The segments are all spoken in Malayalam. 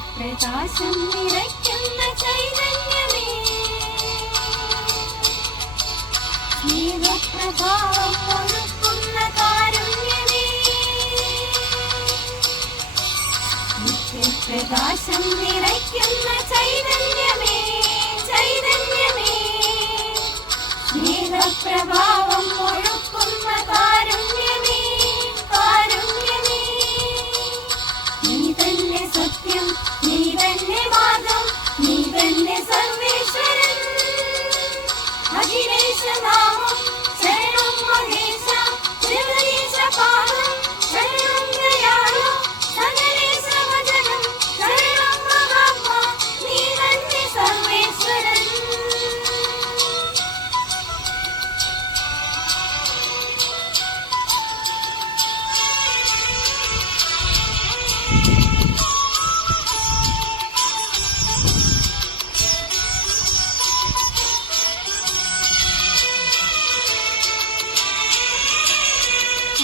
പ്രകാശം നിറയ്ക്കുന്ന ചൈതന്യമേ. സ്നേഹപ്രഭാവം ഒഴുക്കുന്ന കാരുണ്യമേ നിത്യപ്രകാശം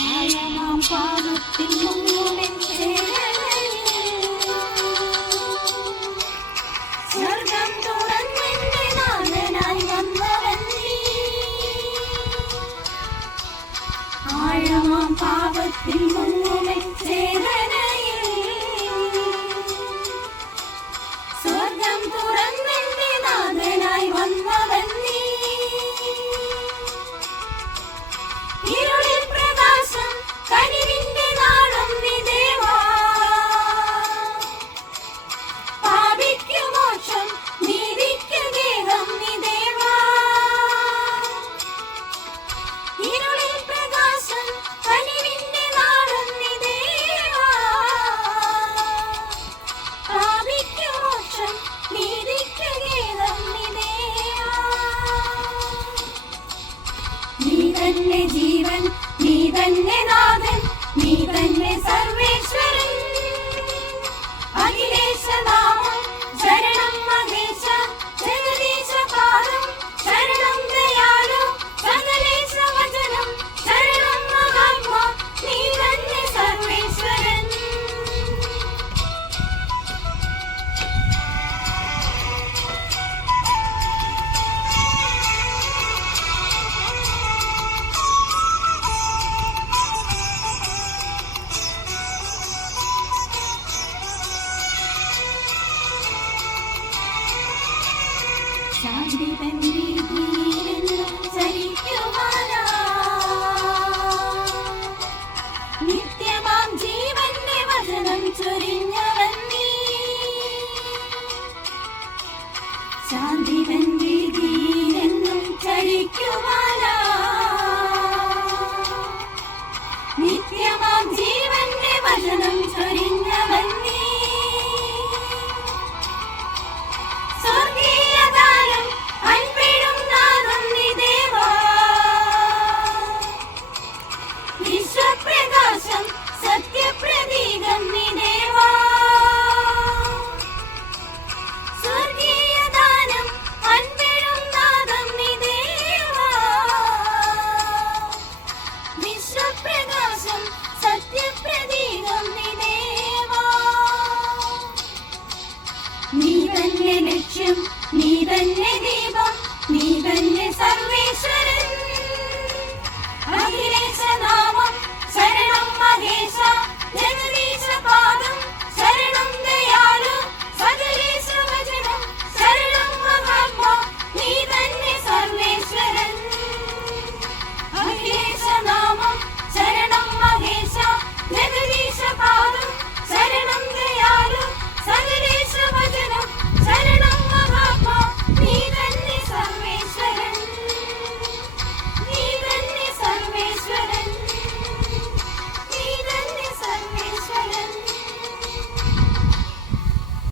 ആഴമാം പാപത്തിൽ മുഴുവൻ ചേരാ തന്നെ ജീവൻ നീ തന്നെ നാഥൻ നീ തന്നെ സർവേശ്വരൻ. सि തന്നെ